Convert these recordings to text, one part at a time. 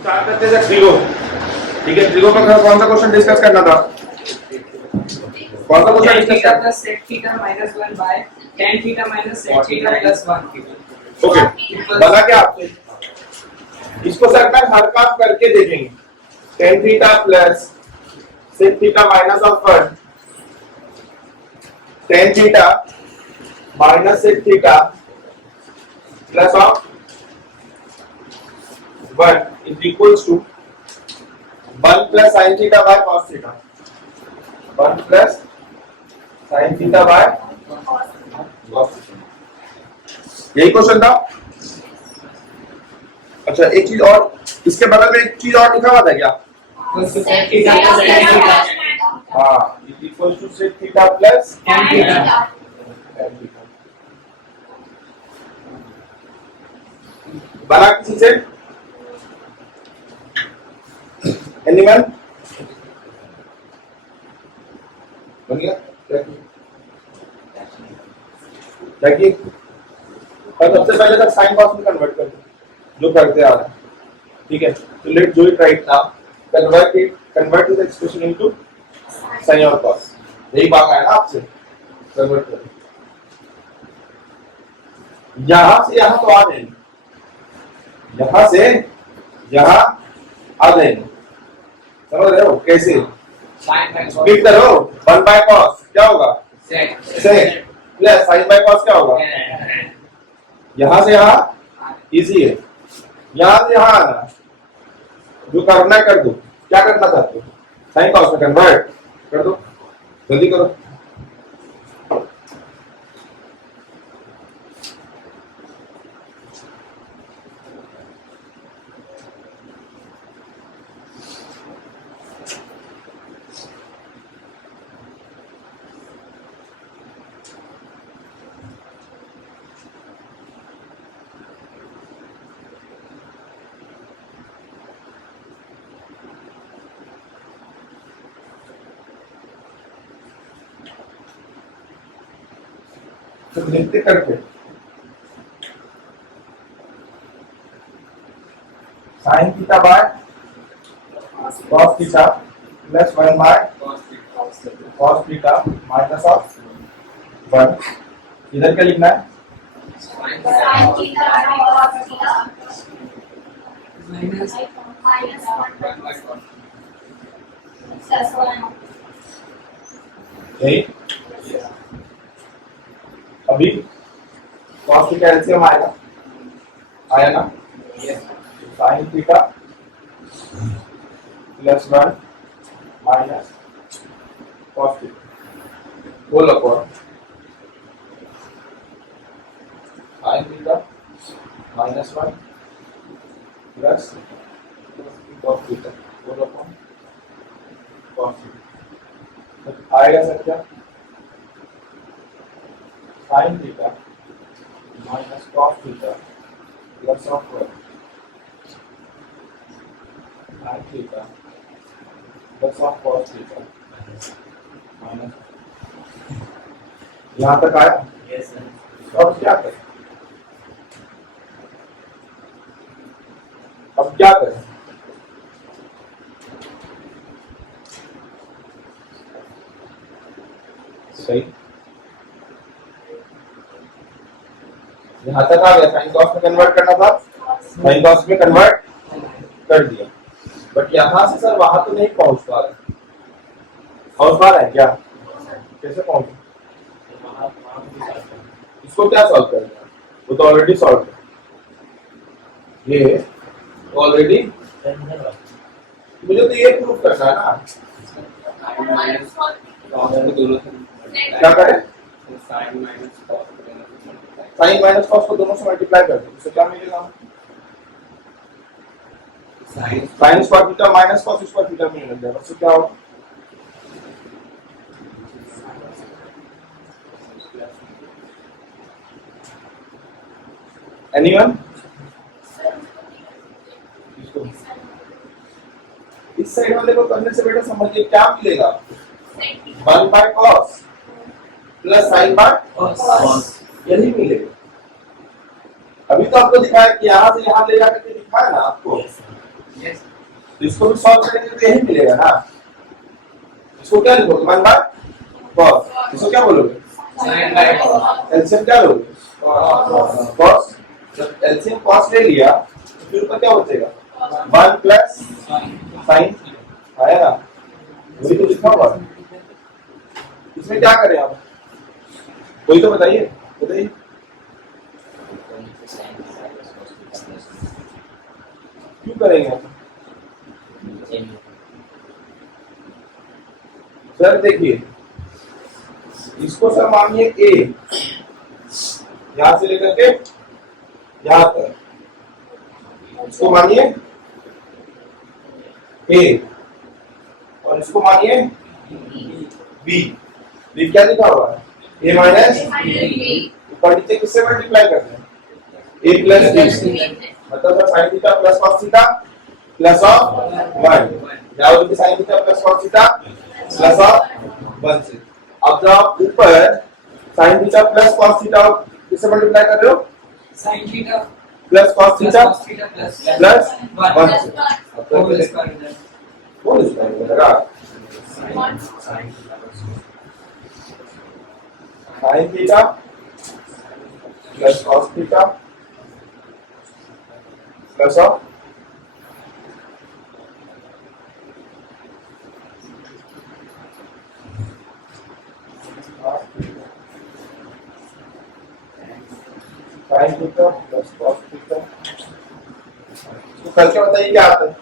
Start करते थे trigo. ठीक है, ट्रिगो का कौन सा क्वेश्चन डिस्कस करना था? कौन सा क्वेश्चन डिस्कस करना? Plus sec theta minus 1 by tan theta minus sec theta plus 1। Okay, बना क्या आपने? इसको सर मैं हर काम करके देखेंगे। tan theta plus sec theta minus of 1, tan theta minus sec theta plus of 1 is equals to 1 plus sin theta by cos theta। 1 plus sin theta by cos theta। यही question था। अच्छा, एक चीज और, इसके बगल में एक चीज और लिखा हुआ था क्या? sec theta plus tan theta. हाँ, is equals to sec theta plus tan theta. बना किसी से? एनिमल बन गया? देखिए, सबसे पहले तक साइन कॉस में कन्वर्ट कर दो, जो करते आ रहे हैं। ठीक है, तो let do it right now. Convert the expression into sine और कॉस। यही बात है ना आपसे, कन्वर्ट कर दो। यहां से यहां तो आ जाएंगे, यहां से यहां आ जाएंगे। समझ रहे हो कैसे? स्प्लिट करो, 1 बाय cos क्या होगा? sec plus sin by cos क्या होगा? यहां से यहां इजी है, यहां से यहां आना, जो करना है कर दो। क्या करना चाहते हो? sin cos में कन्वर्ट कर दो, जल्दी करो। तो लिखते करके sin theta by cos theta plus 1 by cos theta minus of 1। इधर क्या लिखना है? sin theta cos theta minus minus 1 plus 1। यही अभी cos थीटा एलसीएम आएगा, आया ना? sin theta plus 1 minus cos theta whole upon sin theta minus 1 plus cos theta whole upon cos theta. आएगा सर क्या? sin theta minus cos theta plus of 1 sin theta plus of cos theta minus. यहाँ तक आया? Yes sir. अब क्या करें? अब क्या करें? सही, यहाँ तक आ गया। साइन कॉस में कन्वर्ट करना था, साइन कॉस में कन्वर्ट कर दिया, बट यहाँ से सर वहां तो नहीं पहुंच पा रहे। पहुंच पा रहे हैं क्या? कैसे पहुंचे? इसको क्या सॉल्व करेंगे? वो तो ऑलरेडी सॉल्व है, ये ऑलरेडी। मुझे तो ये प्रूफ करना है ना। क्या करें? साइन माइनस कॉस को दोनों से मल्टीप्लाई कर दो, इससे क्या मिलेगा? Sign square theta minus cos square theta मिलने लग जाएगा। इससे क्या होगा? एनीवन? इस साइड वाले को करने से बेटा समझिए क्या मिलेगा? 1 by cos plus sin by cos, यही मिलेगा। अभी तो आपको दिखाया कि यहाँ से यहाँ ले जाकर के दिखाया ना आपको, Yes. इसको भी सॉल्व करेंगे तो यही मिलेगा ना। इसको क्या लिखोगे, 1 बाय cos, इसको क्या बोलोगे, Sin by cos. एलसीएम क्या लोगे, cos। जब एलसीएम cos ले लिया तो फिर ऊपर क्या बचेगा, 1 प्लस sin आया ना, वही तो लिखा हुआ है। इसमें क्या करें आप, कोई तो बताइए बताइए। क्यों करेंगे आप सर, देखिए इसको सर मानिए a, यहां से लेकर के यहां तक, इसको मानिए a और इसको मानिए b। b क्या लिखा हुआ है, a माइनस ऊपर नीचे किससे मल्टीप्लाई करते हैं, a प्लस b, मतलब sign theta plus cos theta plus of 1, या उनके sign theta plus cos theta plus of 1 से। अब जब आप ऊपर sign theta plus cos theta किससे मल्टीप्लाई कर रहे हो, Sin theta plus cos plus theta cos theta plus plus 1. 1 से। Whole square is there. वो इसका लगा sign theta plus cos theta plus of sine theta plus cos theta. तो करके बताइए क्या आता है,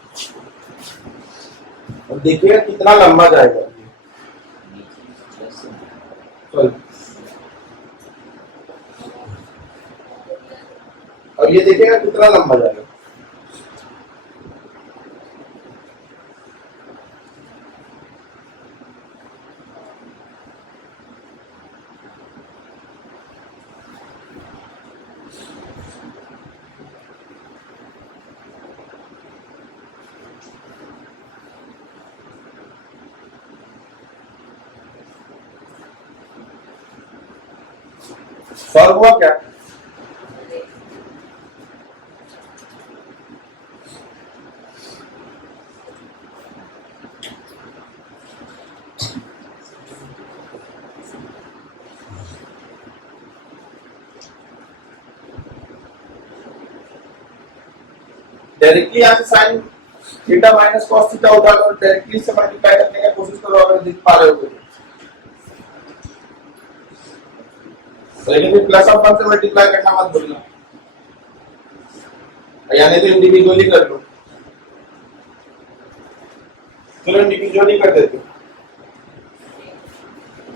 और देखिएगा कितना लंबा जाएगा। और ये देखिएगा कितना लंबा जाएगा। सॉल्व हुआ क्या, डायरेक्टली यहाँ से sign theta minus cos theta उठा लो, डायरेक्टली से मल्टीप्लाई करने की कोशिश करो अगर दिख पा रहे हो तो। लेकिन फिर प्लस ऑफ 1 से मल्टीप्लाई करना मत भूलना, यानी तो इंडिविजुअली कर लो। चलो इंडिविजुअली कर देते,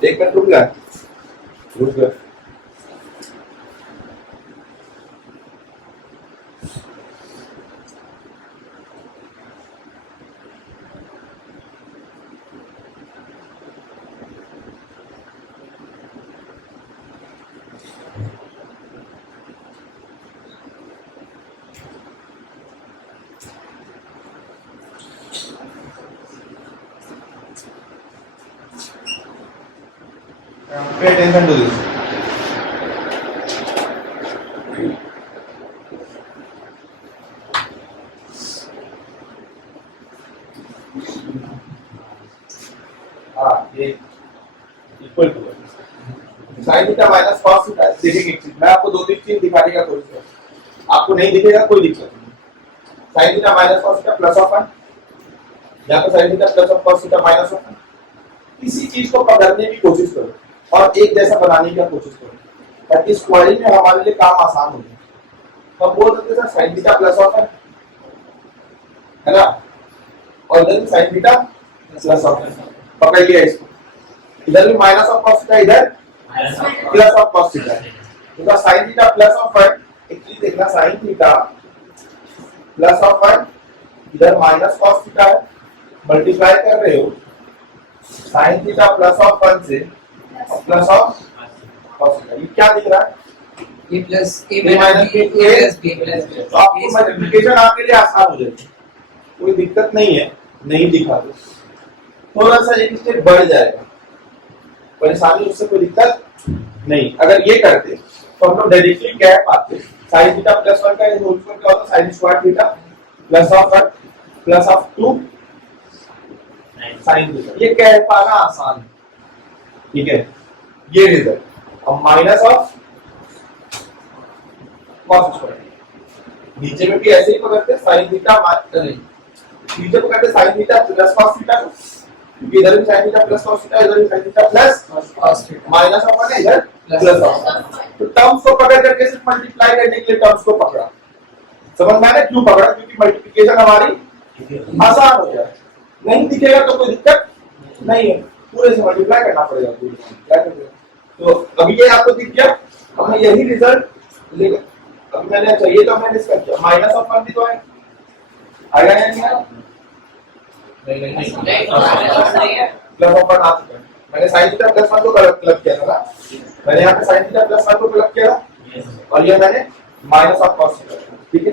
एक मिनट रुक गया। Pay attention to this. ये equal to sine theta minus cos theta. देखिए एक चीज मैं आपको दो तीन चीज दिखाने का कोशिश करूंगा, आपको नहीं दिखेगा कोई दिक्कत नहीं। Sign theta minus cos theta plus of 1, यहाँ पे sign theta plus of cos theta minus of 1। किसी चीज को पकड़ने की कोशिश करो और एक जैसा बनाने की कोशिश करो ताकि स्क्वायरिंग में हमारे लिए काम आसान हो जाए। तो आप बोल सकते हैं साइन थीटा प्लस ऑफ है ना, और इधर साइन थीटा प्लस ऑफ पकड़ लिया इसको, इधर भी माइनस ऑफ कॉस थीटा, इधर प्लस ऑफ कॉस थीटा। तो साइन थीटा प्लस ऑफ 1, एक चीज देखना, साइन थीटा प्लस ऑफ 1 इधर माइनस कॉस थीटा है, मल्टीप्लाई कर रहे हो साइन थीटा प्लस ऑफ 1 से प्लस ऑफ कॉस थीटा। ये क्या दिख रहा है, a plus a a minus b plus b plus b। तो आपको मल्टीप्लिकेशन आपके लिए आसान हो जाएगी, कोई दिक्कत नहीं है। नहीं दिखा तो थोड़ा सा एक स्टेप बढ़ जाएगा, परेशानी उससे कोई दिक्कत नहीं। अगर ये करते तो हम लोग डायरेक्टली कह पाते साइन थीटा प्लस 1 का होल स्क्वायर क्या होता है, sign square theta plus of 1 plus of 2 sine theta. ये कह पाना आसान है, ठीक है, ये रिजल्ट। अब माइनस ऑफ कॉस स्क्वायर, नीचे में भी ऐसे ही पकड़ते साइन थीटा नहीं, नीचे पकड़ते sign theta plus cos theta, क्योंकि इधर भी sign theta plus cos theta, इधर भी sign theta plus cos theta, minus of है इधर प्लस ऑफ। तो टर्म्स को पकड़ करके सिर्फ मल्टीप्लाई करने के लिए टर्म्स को पकड़ा। समझ में आया क्यों पकड़ा? क्योंकि मल्टीप्लिकेशन हमारी आसान हो जाए, नहीं दिखेगा तो कोई दिक्कत नहीं है, पूरे से मल्टीप्लाई करना पड़ेगा, क्या करेंगे। तो अभी ये आपको दिख गया, हमने यही रिजल्ट लिखा। अभी मैंने चाहिए तो मैंने इसका किया, माइनस ऑफ 1 भी तो है, आएगा या नहीं आएगा? नहीं, प्लस ऑफ 1 आ चुका है। मैंने साइन थीटा प्लस 1 को क्लब किया था ना, मैंने यहाँ पे साइन थीटा प्लस 1 को क्लब किया था, और ये मैंने माइनस ऑफ कॉस थीटा, ठीक है,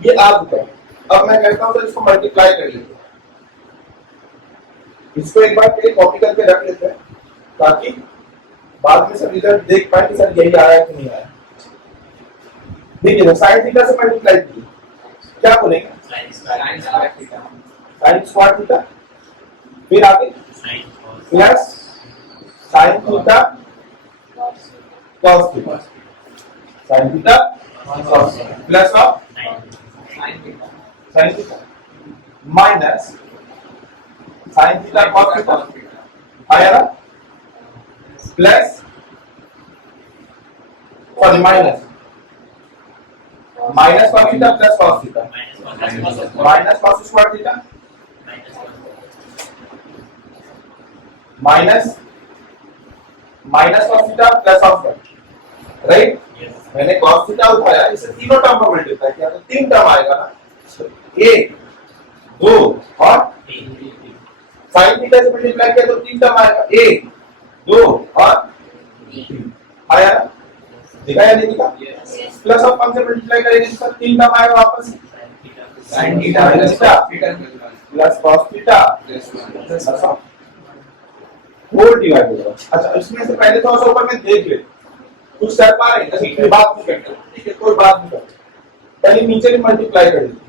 ये आ चुका है। अब मैं कहता हूँ तो इसको मल्टीप्लाई कर लेते हैं, इसको एक बार फिर कॉपी करके रख लेते हैं, ताकि बाद में सब रिजल्ट देख पाए कि सर यही आ रहा है कि नहीं आ रहा है। देखिए साइन थीटा से मल्टीप्लाई कीजिए, क्या बोलेंगे? साइन स्क्वायर थीटा, फिर आगे plus sine theta cos theta, sine theta cos plus of sine theta minus sine theta cos theta, आया ना, plus sorry minus minus cos theta plus cos theta, minus cos square theta minus minus cos theta plus of right. मैंने cos theta उठाया, इसे तीनों term में multiply किया तो 3 term आएगा ना, 1 2 और साइन थीटा से मल्टीप्लाई किया तो 3 टर्म आएगा, 1 2 और 3 आया ना, दिखा या नहीं दिखा? प्लस ऑफ 1 से मल्टीप्लाई करेंगे तो 3 टर्म आएगा वापस, sine theta plus cos theta plus of whole divide होगा। अच्छा इसमें से पहले थोड़ा सा ऊपर में देख ले, कुछ कर पा रहे हैं ऐसी कोई बात नहीं करते, ठीक है, कोई बात नहीं करते। पहले नीचे भी मल्टीप्लाई कर लीजिए,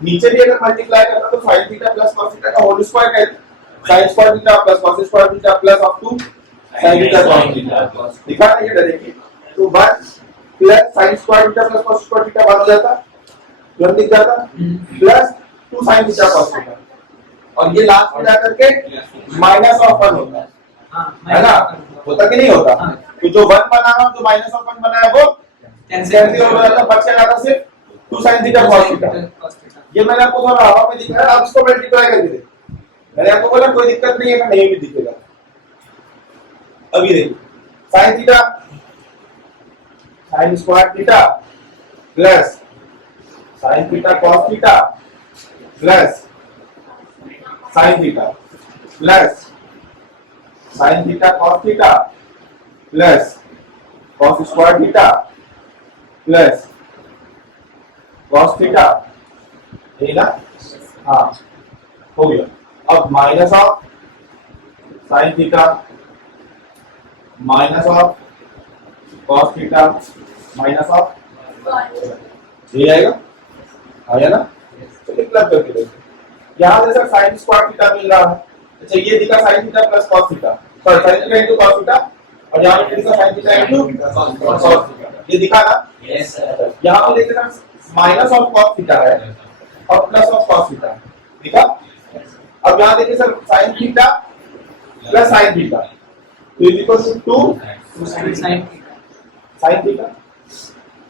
नीचे भी अगर मल्टीप्लाई करना तो sign theta plus cos theta का होल स्क्वायर कहते हैं, sign square theta plus cos square theta plus of 2 sine theta cos theta, दिखा नहीं ये देखिए, तो 1 plus sign square theta plus cos square theta 1 हो जाता, तुरंत दिख जाता, plus 2 sine theta cos theta, और ये लास्ट में जाकर के माइनस ऑफ 1 होता है ना, होता कि नहीं होता? तो जो 1 बना रहा जो माइनस ऑफ 1 बना है वो कैंसिल हो जाता, बच जाता सिर्फ 2 साइन थीटा कॉस थीटा। ये मैंने आपको थोड़ा हवा में दिखाया, अब इसको मल्टीप्लाई करके देखिए, मैंने आपको बोला कोई दिक्कत नहीं है कि नहीं भी दिखेगा। अभी देखिए sine theta sine square theta plus sine theta cos theta plus sine theta plus sine theta cos theta plus cos square theta plus cos theta, यही ना, हाँ हो गया। अब minus of sine theta minus of cos theta minus of, ये आएगा, आया ना, चलिए क्लब करके देखते। यहाँ से सर साइन स्क्वायर थीटा मिल रहा है, अच्छा ये दिखा sign theta plus cos theta, sorry sine theta into cos theta, और यहाँ पे दिखा sine theta into cos theta, ये दिखा ना, यस सर। यहाँ पे देखिए sir minus of cos theta है और प्लस ऑफ कॉस थीटा, दिखा। अब यहाँ देखिए sir sine theta plus sine theta, तो is equal to 2 sine theta.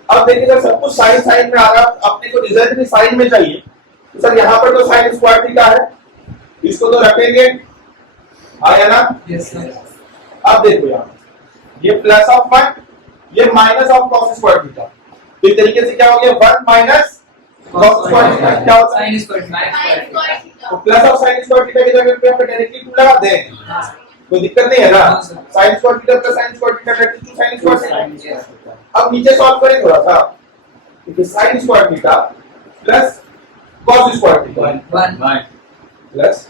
अब देखिए सर सब कुछ साइन साइन में आ रहा है, अपने को रिजल्ट भी साइन में चाहिए, तो सर यहाँ पर तो साइन स्क्वायर थीटा है, इसको तो रखेंगे, आया ना, यस सर। अब देखो यहाँ ये प्लस ऑफ 1 ये minus of cos square theta, तो इस तरीके से क्या हो गया 1 माइनस कॉस स्क्वायर थीटा, क्या होता है साइन स्क्वायर थीटा, तो plus of sine square theta की जगह पे आप डायरेक्टली 2 लगा दें, कोई दिक्कत नहीं है ना, sign square theta plus sign square theta directly 2 sign square theta. अब नीचे सॉल्व करें थोड़ा सा, क्योंकि sign square theta plus cos square theta 1 plus,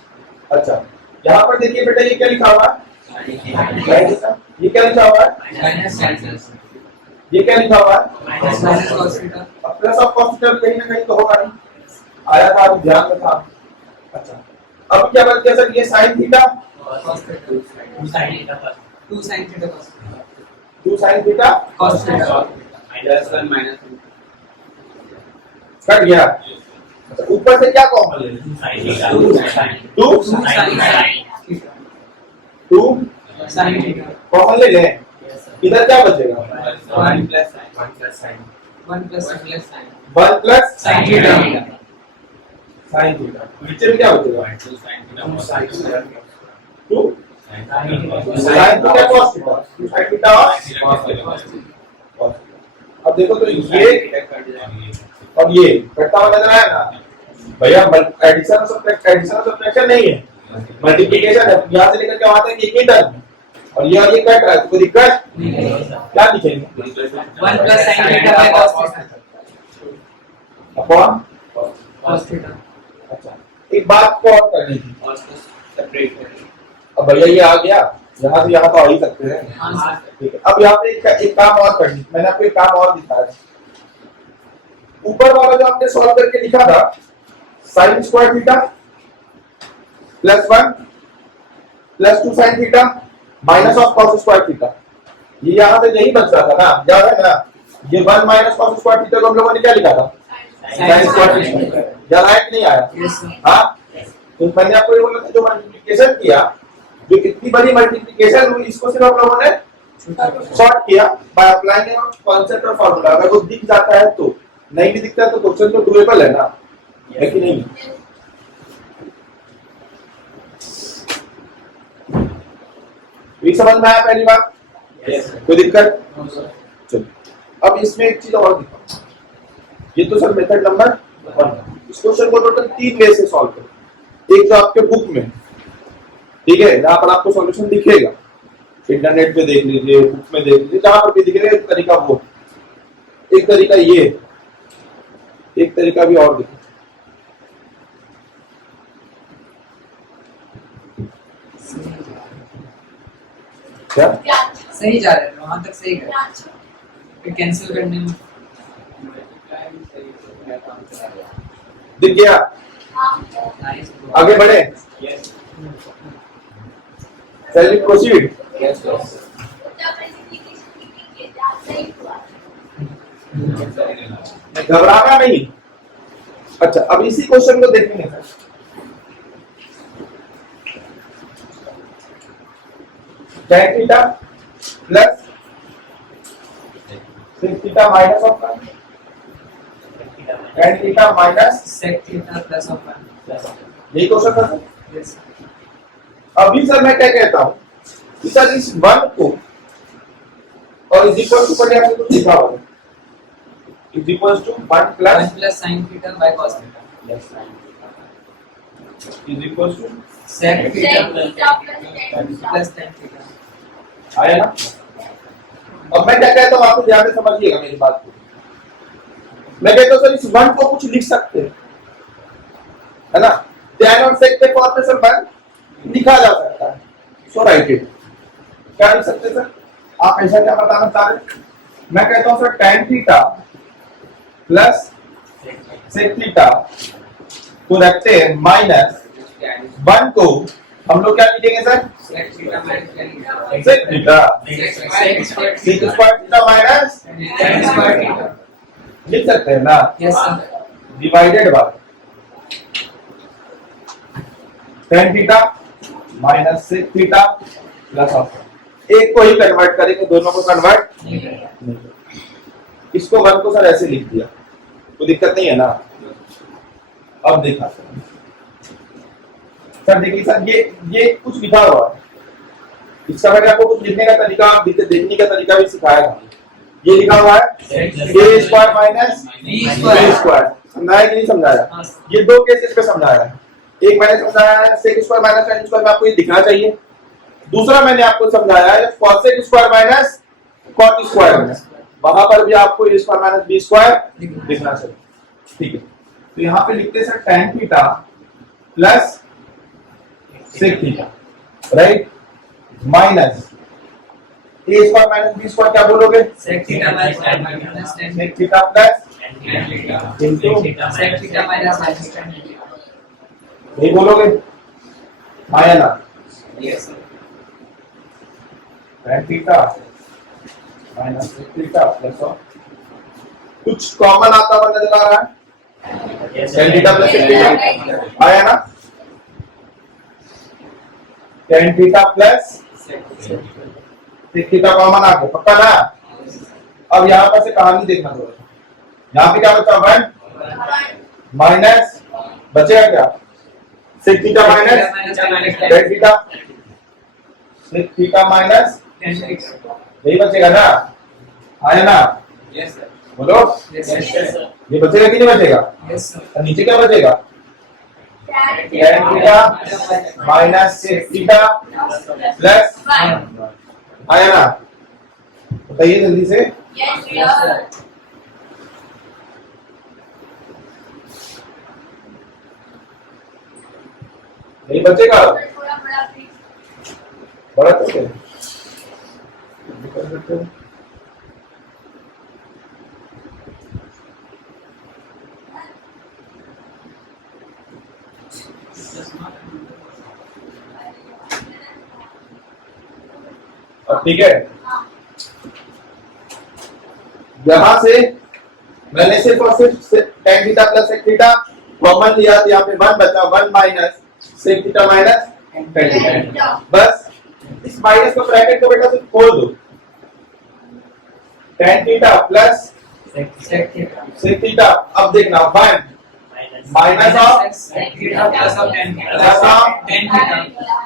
अच्छा यहाँ पर देखिए बेटा ये क्या लिखा हुआ है, ये क्या लिखा हुआ है, ये क्या लिखा हुआ है, प्लस ऑफ कॉस थीटा कहीं ना कहीं तो होगा नहीं, आया था, अभी ध्यान में था। अच्छा, अब क्या बच गया सर? ये sign theta, cos theta 2 sin theta cos 2 sin theta cos 2 sine theta cos theta -1 -2 cut गया। अच्छा, ऊपर से क्या कॉमन ले? 2 sin 2 theta 2 sin theta common ले लें, इधर क्या बचेगा? 1 plus sin 1 plus sin 1 plus sin theta sine theta, नीचे में क्या बचेगा? 2 sin theta 2 sin sine theta cos theta, 2 sine theta और cos थीटा। अब देखो तो ये और ये कटता हुआ नजर आया ना भैया? एडिशन और सब्ट्रैक्शन नहीं है, मल्टीप्लिकेशन है। यहाँ से लेकर के वहां तक एक ही टर्म, और ये कट रहा है, कोई दिक्कत क्या लिखेंगे? 1 plus sin theta by cos theta upon cos theta अच्छा, एक बात को और करनी थी। cos को सेपरेट करें। अब भैया ये आ गया, यहाँ से यहाँ तो आ ही सकते हैं, हाँ ठीक है। अब यहाँ पे एक काम और करनी, मैंने आपको एक काम और दिखाया। ऊपर वाला जो आपने सॉल्व करके लिखा था, sign square theta plus 1 plus 2 sine theta minus of cos square theta, ये यहाँ से यही बच रहा था ना, याद है ना? ये 1 माइनस कॉस स्क्वायर थीटा को हम लोगों ने क्या लिखा था? Sign square theta. याद आया कि नहीं आया? Yes, sir. हाँ, तो मैंने आपको ये बोला था, जो मल्टीप्लिकेशन किया, जो इतनी बड़ी मल्टीप्लिकेशन हुई, इसको सिर्फ हम लोगों ने शॉर्ट किया बाय अप्लाइंग कॉन्सेप्ट और फार्मूला। अगर वो दिख जाता है तो, नहीं भी दिखता तो क्वेश्चन तो डूएबल है ना, है कि नहीं? ये समझ में आया पहली बात? Yes, कोई दिक्कत? चलो, अब इसमें एक चीज और दिखाओ। ये तो सर मेथड नंबर 1। इस क्वेश्चन को टोटल 3 वे से सॉल्व करो। एक जो आपके बुक में, ठीक है, जहां पर आपको सॉल्यूशन दिखेगा, इंटरनेट पे देख लीजिए, बुक में देख लीजिए, जहां पर भी दिखेगा। एक तरीका वो, एक तरीका ये, एक तरीका भी और दिखा। क्या सही जा रहे हैं, वहां तक सही कर फिर कैंसिल करने में दिख गया? नाइस आगे बढ़े, yes, shall we proceed? yes, yes. घबराना नहीं। अच्छा, अब इसी क्वेश्चन को देखेंगे sir. tan theta plus sin theta minus of tan theta minus, sec theta plus of 1 यही क्वेश्चन था सर। yes अभी सर मैं क्या कहता हूँ कि सर इस 1 को और इज इक्वल टू पढ़े आपने कुछ लिखा होगा, इज इक्वल टू 1 1 प्लस plus sin theta by cos theta is equal to sec theta plus tan theta आया ना? अब मैं क्या कहता हूँ, आपको ध्यान से समझिएगा मेरी बात को। मैं कहता हूँ सर इस 1 को कुछ लिख सकते हैं, है ना? tan और sec के फॉर्म में सर 1 लिखा जा सकता है, सो राइट इट। क्या लिख सकते हैं सर? आप ऐसा क्या बताना चाह रहे हैं? मैं कहता हूँ sir tan theta plus sec theta को रखते हैं माइनस 1 को हम लोग क्या लिखेंगे sir? sec theta minus tan theta sec theta sec square sec square theta minus tan square theta लिख सकते हैं ना? yes sir divided by tan theta minus sec theta plus of, एक को ही कन्वर्ट करेंगे, दोनों को कन्वर्ट नहीं करेंगे। इसको 1 को सर ऐसे लिख दिया, कोई दिक्कत नहीं है ना? अब देखा सर, देखिए सर ये कुछ लिखा हुआ है, इसका मैंने आपको कुछ लिखने का तरीका, देखने का तरीका भी सिखाया था। ये लिखा हुआ है a square minus b b square square, समझाया कि नहीं समझाया? हाँ। ये दो केसेस पे समझाया है। एक मैंने समझाया है sec square minus tan square में आपको ये दिखना चाहिए। दूसरा मैंने आपको समझाया है cosec square minus cot square में, वहां पर भी आपको a square minus b square दिखना चाहिए, ठीक है? तो यहाँ पे लिखते हैं sir tan theta plus sec theta, right, minus a square minus b square, क्या बोलोगे? sec theta minus tan theta sec theta plus Into sec theta minus sin theta. नहीं बोलोगे आया ना Yes, sir. tan theta minus sec theta plus और कुछ common आता हुआ नजर आ रहा है tan theta plus sec theta आया ना tan theta plus sec theta common आ गया पक्का ना। अब यहाँ पर से कहानी देखना थोड़ा यहाँ पे क्या बचा 1 माइनस बचेगा क्या sec theta minus tan theta sec theta minus यही बचेगा ना आया ना Yes, sir. बोलो Yes, sir. ये बचेगा कि नहीं बचेगा Yes, sir. और नीचे क्या बचेगा tan theta minus sec theta plus आया ना बताइए जल्दी से Yes, sir. नहीं बचेगा थोड़ा बड़ा प्लीज बड़ा तो क्या कर सकते हो अब ठीक है यहां से मैंने सिर्फ और सिर्फ tan theta plus sec theta common लिया तो यहाँ पे 1 बचा 1 minus sec theta minus tan theta बस इस माइनस को ब्रैकेट को बेटा सिर्फ खोल दो tan theta plus Sec theta. sec theta अब देखना 1 minus of Sec theta plus of tan theta. Plus of tan theta.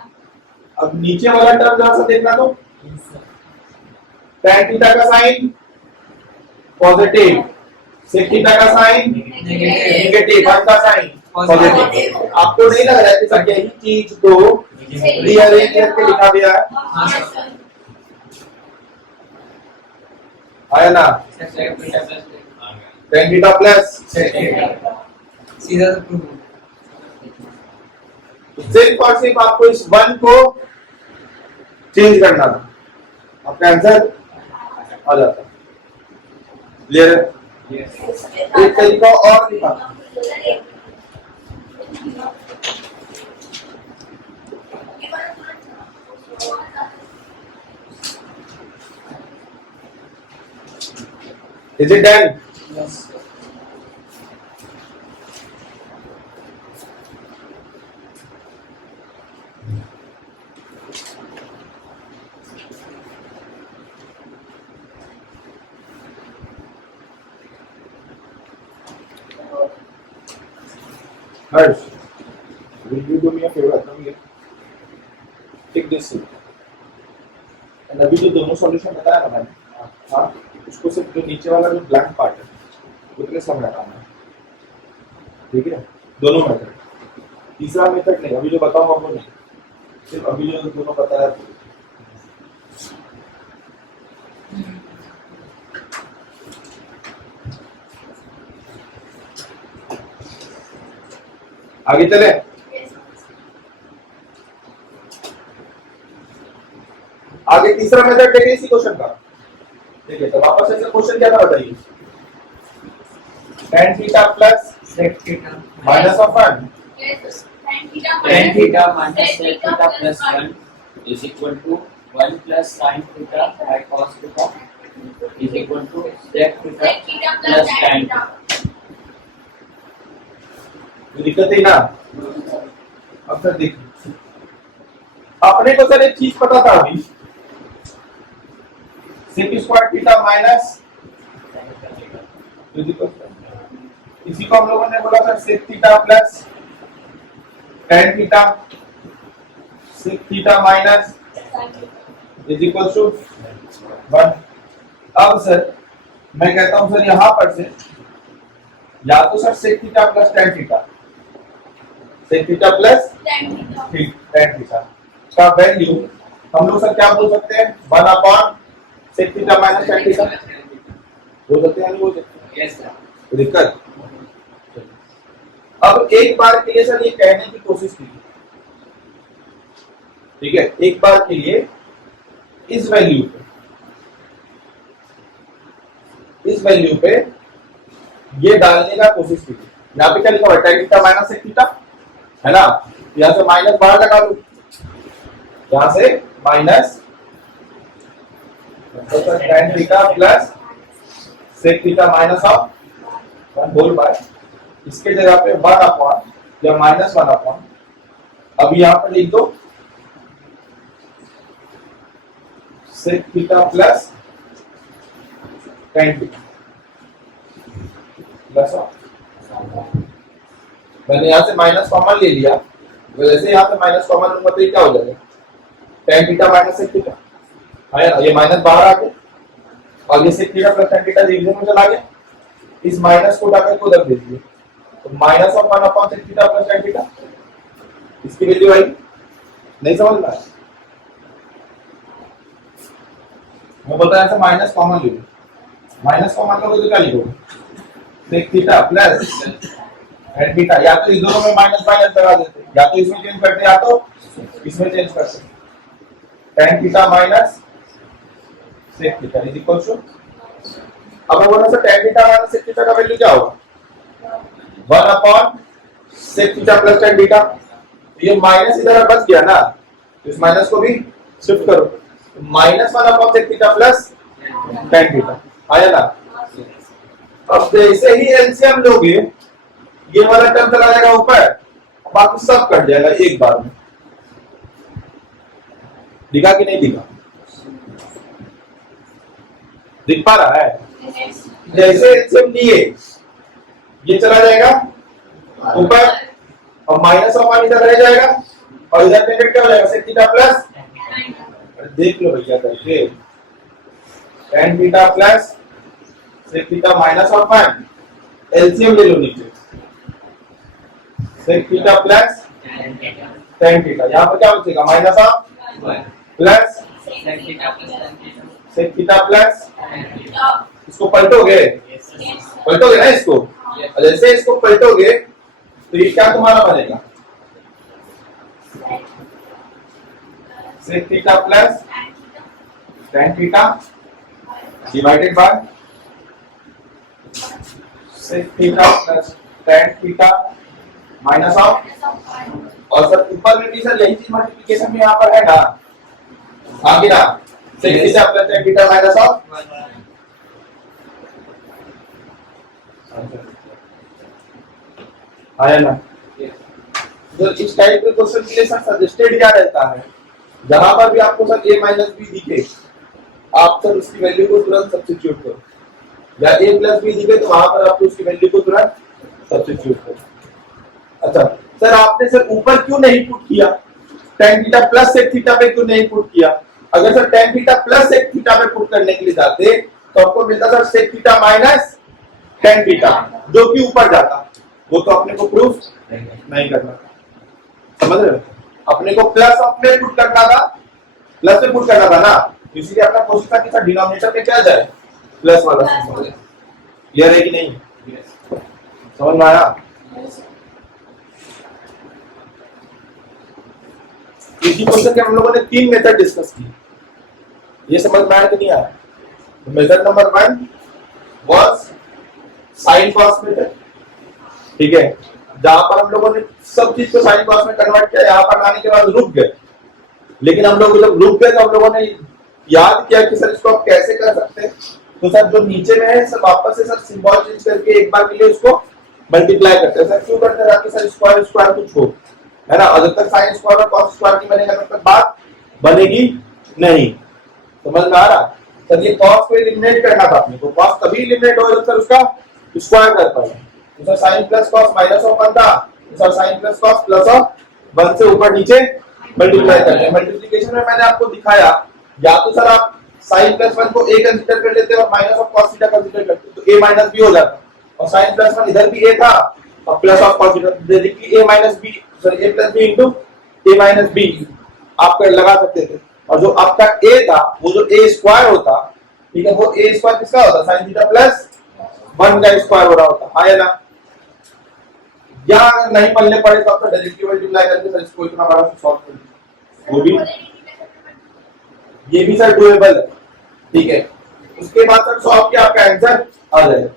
अब नीचे वाला टर्म जरा सा देखना तो tan थीटा का साइन पॉजिटिव sec थीटा का साइन नेगेटिव 1 का साइन पॉजिटिव आपको नहीं लग रहा है कि सब यही चीज को रीअरेंज करके लिखा गया है हाँ, sir. आया ना Sec theta plus tan theta plus sec theta. सीधा तो प्रूव सिर्फ और सिर्फ आपको इस 1 को चेंज करना था आपका आंसर आ जाता क्लियर है एक तरीका और लिखा is it done Harsh, will you do me a favor? Come here. Take this seat. And अभी जो दोनों सॉल्यूशन बताया ना मैंने हाँ उसको सिर्फ जो नीचे वाला जो ब्लैंक पार्ट है उतने सब हटाना है ठीक है दोनों मेथड तीसरा मेथड नहीं अभी जो बताऊंगा वो नहीं सिर्फ अभी जो दोनों बताया आगे चले आगे तीसरा मेथड देखिए इसी क्वेश्चन का देखिए तो वापस से क्वेश्चन क्या था बताइए tan theta plus sec theta minus of 1 tan theta minus sec theta plus 1 is equal to 1 plus sin theta by cos theta is equal to sec theta plus tan theta. दिक्कत ही ना अब sir देखिए अपने को sir एक चीज पता था अभी sec स्क्वायर थीटा माइनस इसी को हम लोगों ने बोला sir sec theta plus tan theta sec theta minus is equal to 1 अब सर मैं कहता हूं सर यहां पर से या तो sir sec theta plus tan theta sec theta plus tan theta का वैल्यू हम लोग सर क्या बोल सकते हैं 1 upon sec theta minus tan theta बोल सकते हैं नहीं बोल सकते Yes, sir. कोई दिक्कत अब एक बार के लिए सर ये कहने की कोशिश कीजिए ठीक है एक बार के लिए इस वैल्यू पे ये डालने का कोशिश कीजिए। यहाँ पे क्या लिखा हुआ है, tan theta minus sec theta, है ना। यहाँ से माइनस बाहर लगा दो, यहाँ से minus tan theta plus sec theta minus of 1 whole by, इसके जगह पे 1 अपॉन या माइनस 1 अपॉन, अब यहाँ पे लिख दो sec theta plus tan theta plus of, मैंने यहाँ से माइनस कॉमन ले लिया, वैसे यहाँ पे माइनस कॉमन लूंगा तो ये क्या हो जाएगा, tan theta minus sec theta, है ना। ये माइनस बाहर आ गया और ये sec theta plus tan theta division में चला गया, इस माइनस को उठाकर को उधर दे दीजिए, तो minus of 1 upon sec theta plus tan theta, इसकी वैल्यू आई, नहीं समझ में आया। मैं बोलता हूं ऐसे माइनस कॉमन ले लो, माइनस कॉमन लोगे तो क्या लिखोगे, sec theta plus tan theta, या तो इस दोनों में माइनस माइनस लगा देते, या तो इसमें चेंज करते या तो इसमें चेंज करते, tan theta minus sec theta is equal to, अब मैं बोला sir tan theta minus sec theta का वैल्यू क्या होगा, 1 upon sec theta plus tan theta, ये माइनस इधर बच गया ना, तो इस माइनस को भी शिफ्ट करो, minus 1 upon sec theta plus tan theta आया ना। अब जैसे ही एलसीएम लोगे ये वाला टर्म चला जाएगा ऊपर, बाकी सब कट जाएगा एक बार में, दिखा कि नहीं दिखा, दिख पा रहा है। जैसे एलसीएम लिए ये चला जाएगा ऊपर और माइनस ऑफ 1 इधर रह जाएगा और इधर पेमेंट क्या हो जाएगा, सेक थीटा प्लस, देख लो भैया करके, tan theta plus sec theta minus of 1, LCM ले लो नीचे, sec theta plus tan theta, यहाँ पर क्या बचेगा, minus of plus sec theta plus, इसको पलटोगे, पलटोगे ना इसको, और जैसे इसको पलटोगे तो ये क्या तुम्हारा बनेगा, sec theta plus tan theta divided by sec theta plus tan theta minus of, और सर ऊपर में भी सर यही चीज मल्टीप्लिकेशन में यहाँ पर है ना, आगे ना, sec theta plus tan theta minus of, आया ना। तो इस टाइप के क्वेश्चन के लिए सर सजेस्टेड क्या रहता है, जहां पर भी आपको सर a माइनस बी दिखे आप सर उसकी वैल्यू को तुरंत सब्स्टिट्यूट करो, या a प्लस बी दिखे तो वहां पर आपको उसकी वैल्यू को तुरंत सब्स्टिट्यूट करो। अच्छा सर आपने सर ऊपर क्यों नहीं पुट किया, tan theta plus sec theta पे क्यों नहीं पुट किया, अगर sir tan theta plus sec theta पे पुट करने के लिए जाते तो आपको मिलता sir sec theta minus tan theta, जो कि ऊपर जाता, वो तो अपने को प्रूफ नहीं करना था, समझ रहे हो, अपने को प्लस में पुट करना था, प्लस में पुट करना था ना, इसीलिए अपना कोशिश था कि सर डिनोमिनेटर में क्या जाए, प्लस वाला सिंबल। क्लियर है कि नहीं, समझ में आया। इसी क्वेश्चन के हम लोगों ने 3 मेथड डिस्कस किए, ये समझ में आया कि नहीं आया। Method number 1 was sine cos method, ठीक है, जहां पर हम लोगों ने सब चीज को साइन कॉस में कन्वर्ट किया, यहाँ पर आने के बाद रुक गए, लेकिन हम लोग जब रुक गए तो हम लोगों ने याद किया कि सर इसको आप कैसे कर सकते हैं, तो सर जो नीचे में है सर वापस से सर सिंबल चेंज करके एक बार के लिए उसको मल्टीप्लाई करते हैं, सर क्यों करते हैं, ताकि सर स्क्वायर स्क्वायर कुछ हो, है ना, और जब तक साइन स्क्वायर और कॉस स्क्वायर की बनेगा तब तक बात बनेगी नहीं, समझ में आ रहा। सर ये कॉस को एलिमिनेट करना था अपने को, कॉस तभी एलिमिनेट हो जब सर उसका स्क्वायर कर पाए, तो sir sine plus cos minus of 1 था, तो sir sine plus cos plus of 1 से ऊपर नीचे मल्टीप्लाई करते हैं। मल्टीप्लिकेशन में मैंने आपको दिखाया, या तो सर आप साइन प्लस 1 को a कंसीडर कर लेते और minus of cos theta consider करते तो a माइनस b हो जाता, और साइन प्लस 1 इधर भी a था और plus of cos theta, directly a minus b sorry a plus b into a minus b आप कर लगा सकते थे, और जो आपका a था वो जो a स्क्वायर होता, ठीक है, वो a स्क्वायर किसका होता, साइन थीटा प्लस 1 का स्क्वायर हो रहा होता, है ना। या अगर नहीं पढ़ने पड़े तो आपको डायरेक्टली मल्टीप्लाई करके सर इसको इतना बड़ा सॉल्व कर दीजिए, वो भी ये भी सर डुएबल है, ठीक है। उसके बाद सर सॉल्व किया आपका आंसर आ जाएगा।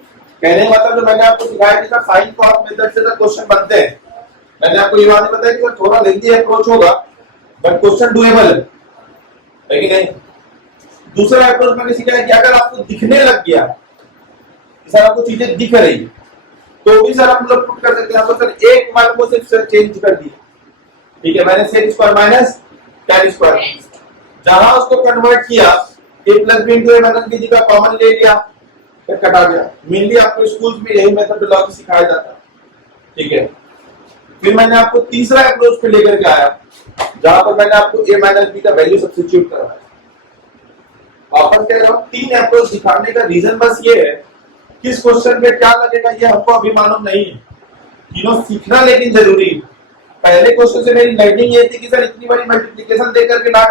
कहने का मतलब जो मैंने आपको सिखाया कि सर साइन कॉस मेथड से क्वेश्चन बनते हैं, मैंने आपको ये बात नहीं बताया कि थोड़ा लेंथी अप्रोच होगा बट क्वेश्चन डूएबल है कि नहीं। दूसरा अप्रोच मैंने सिखाया कि अगर आपको दिखने लग गया कि सर आपको चीजें दिख रही तो भी सर हम लोग पुट कर सकते हैं। तो सर एक मान को सिर्फ चेंज कर दिया, ठीक है, मैंने sec square minus tan square, जहां उसको कन्वर्ट किया a plus B into A minus B का कॉमन ले लिया, फिर कटा गया। मेनली आपको स्कूल्स में यही मेथडोलॉजी सिखाया जाता है, ठीक है। फिर मैंने आपको तीसरा अप्रोच पे लेकर के आया जहां पर मैंने आपको a माइनस बी का वैल्यू सब्स्टिट्यूट करवाया। वापस कह रहा हूं, तीन अप्रोच दिखाने का रीजन बस ये है, किस क्वेश्चन पे क्या लगेगा ये हमको अभी मालूम नहीं है, तीनों सीखना लेकिन जरूरी है। पहले क्वेश्चन से मेरी लर्निंग ये थी कि सर इतनी बड़ी मल्टीप्लिकेशन देकर के ना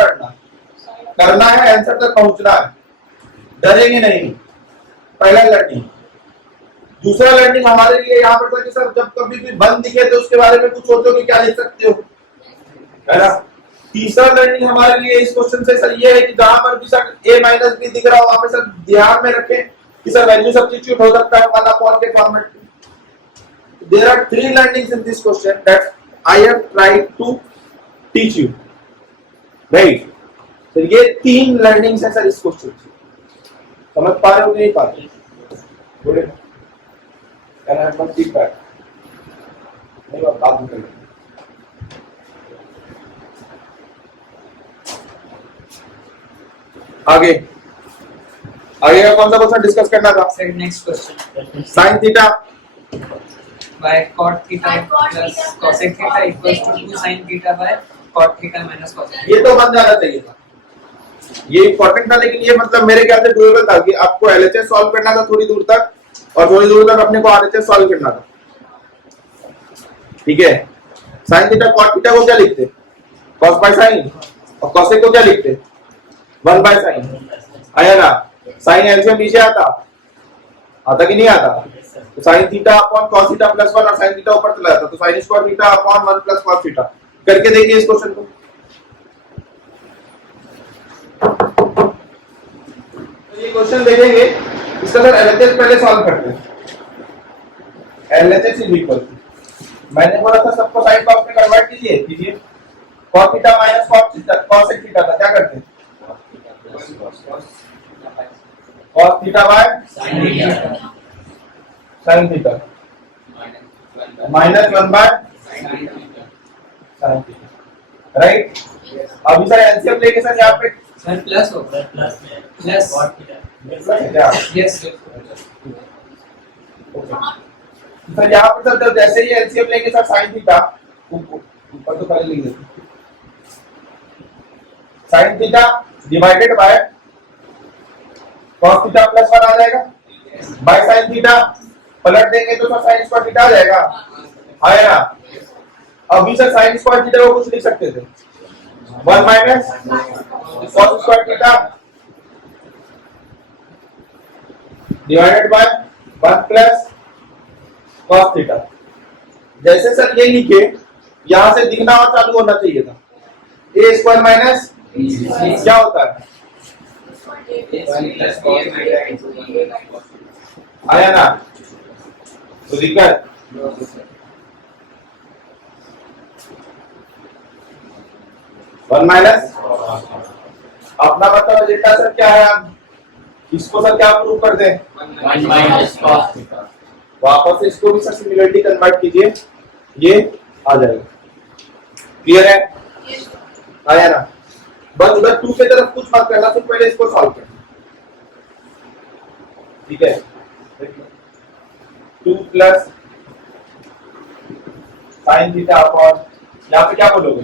करना है, आंसर तक पहुंचना है, डरेंगे नहीं, पहला लर्निंग। दूसरा लर्निंग हमारे लिए यहाँ पर था कि सर जब कभी भी बंद दिखे तो उसके बारे में कुछ सोचो कि क्या लिख सकते हो, है ना। तीसरा लर्निंग हमारे लिए इस क्वेश्चन से सर ये है कि जहां पर भी सर a माइनस बी दिख रहा हो वहां पे सर ध्यान में रखें कि सर वैल्यू सब्स्टिट्यूट हो सकता है वन अपॉन के फॉर्मेट में। There are three learnings in this question that I have tried to teach you, right. तो ये तीन लर्निंग्स है सर इस क्वेश्चन से, समझ पा रहे हो कि नहीं पा रहे? बोले कैन आई हैव फीडबैक? नहीं बात करेंगे। आगे आगे का कौन सा क्वेश्चन डिस्कस करना था? Next question, sine theta by cot theta plus cosec theta equals to 2 sin theta by cot theta minus cosec theta। ये तो बन जाना चाहिए था, ये इंपॉर्टेंट था, लेकिन ये मतलब मेरे ख्याल से डूएबल था कि आपको एलएचएस सॉल्व करना था थोड़ी दूर तक और थोड़ी दूर तक अपने को आरएचएस सॉल्व करना था, ठीक है। साइन थीटा कॉट थीटा को क्या लिखते? कॉस बाय साइन, और कॉसेक को क्या लिखते? 1 बाय साइन। आया ना? साइन एलसीएम नीचे आता कि नहीं आता? तो sine theta upon cos theta plus 1 और साइन थीटा ऊपर चला जाता, तो sign square theta upon 1 plus cos theta. करके देखिए इस क्वेश्चन को। तो ये क्वेश्चन देखेंगे, इसका सर एलएचएस पहले सॉल्व करते हैं। एलएचएस इज इक्वल टू, मैंने बोला था सबको साइन कॉस में कन्वर्ट कीजिए cos theta minus cos theta, cosec theta था, क्या करते हैं? Cos theta by sine theta minus 1 bye sine theta, right. अभी सर एलसीएम लेके सर यहाँ पे सर प्लस होगा, प्लस यस सर यहाँ पर सर जैसे ही एलसीएम लेंगे सर साइन थीटा ऊपर तो पहले लिख देते, sine theta divided by cos theta plus 1 आ जाएगा, बाय साइन थीटा पलट देंगे तो सर साइन स्क्वायर थीटा आ जाएगा, आएगा। अभी सर साइन स्क्वायर थीटा को कुछ लिख सकते थे 1 minus cos square theta divided bye 1 plus cos theta. जैसे सर ये लिखे, यहां से दिखना और चालू होना चाहिए था, a स्क्वायर माइनस क्या होता है? आया ना? तो दिक्कत वन माइनस अपना मतलब डेल्टा सर क्या है? इसको सर क्या प्रूव कर दें? 1 minus cos theta। वापस से इसको भी सर सिमिलरिटी कन्वर्ट कीजिए, ये आ जाएगा। क्लियर है? आया ना? बस उधर 2 की तरफ कुछ मत करना, तो पहले इसको सॉल्व करना, ठीक है। 2 प्लस साइन थीटा अपॉन, यहाँ पे क्या बोलोगे?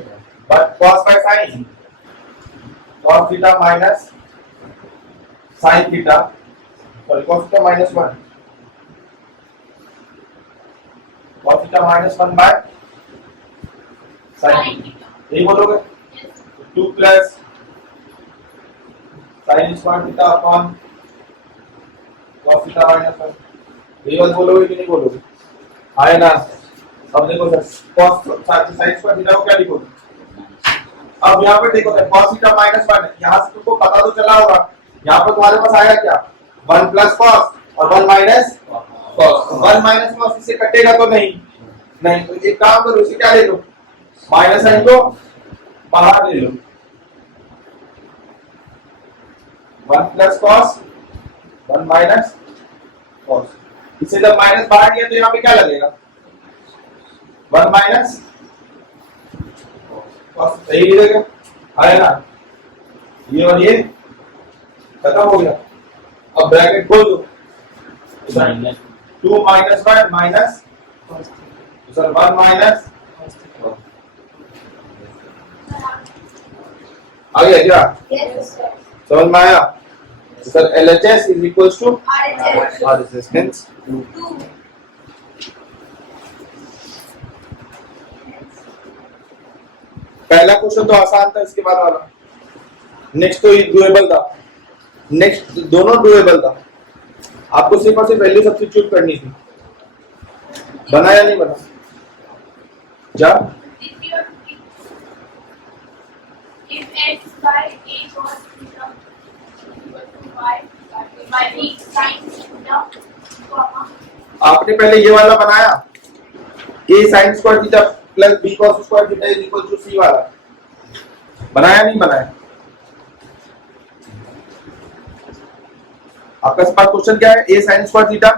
But cos by sine, cos theta minus sine theta, sorry cos theta minus 1, cos theta minus 1 bye sine theta, यही बोलोगे। 2 plus sign square theta upon cos theta minus 1, यही बात बोलोगे कि नहीं बोलोगे? आए ना? अब देखो sir cos sine square theta को क्या लिखोगे? अब यहाँ पे देखो सर कॉस थीटा माइनस 1, यहाँ से तुमको पता तो चला होगा, यहाँ पर तुम्हारे पास आएगा क्या? 1 प्लस कॉस और 1 माइनस cos 1 माइनस cos इससे कटेगा तो नहीं, तो एक काम करो, इसे क्या ले लो, माइनस साइन को बाहर ले लो, 1 प्लस cos 1 माइनस cos, इसे जब माइनस बाहर किया तो यहाँ पे क्या लगेगा, 1 माइनस cos, सही लगेगा, आएगा ये और ये खत्म हो गया। अब ब्रैकेट खोल दो, minus 2 minus 1 minus sir 1 minus आ गया क्या, Yes, sir. समझ में आया sir. LHS is equals to RHS. RHS means 2. पहला क्वेश्चन तो आसान था, इसके बाद वाला नेक्स्ट तो डुएबल था, नेक्स्ट दोनों डुएबल था, आपको सिर्फ और सिर्फ वैल्यू सब्स्टिट्यूट करनी थी। बना या नहीं बना, क्या If x by a cos theta equal to y by b sin theta, comma, आपने पहले ये वाला बनाया, a sin square theta plus b cos square theta is equal to c वाला, बनाया नहीं बनाया, आपका पास क्वेश्चन क्या है, a sin square theta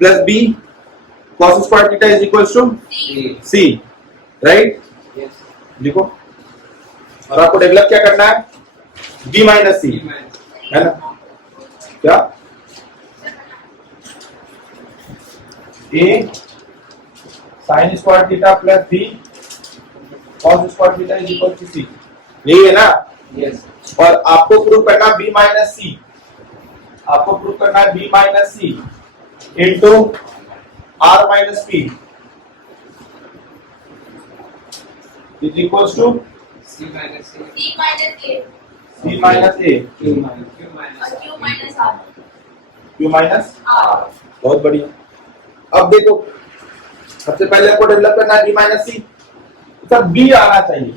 plus b cos square theta is equal to c, right, लिखो। और आपको डेवलप क्या करना है, b माइनस c, है ना, क्या a sin square theta plus b cos square theta is equal to c, यही है ना, यस और आपको प्रूव करना b माइनस c, आपको प्रूव करना है b minus c into r minus p is equal to C minus A. c minus a c minus a Q minus Q minus और q minus r. q minus, R. बहुत बढ़िया। अब देखो, सबसे पहले आपको डेवलप करना है b माइनस c, सब b आना चाहिए,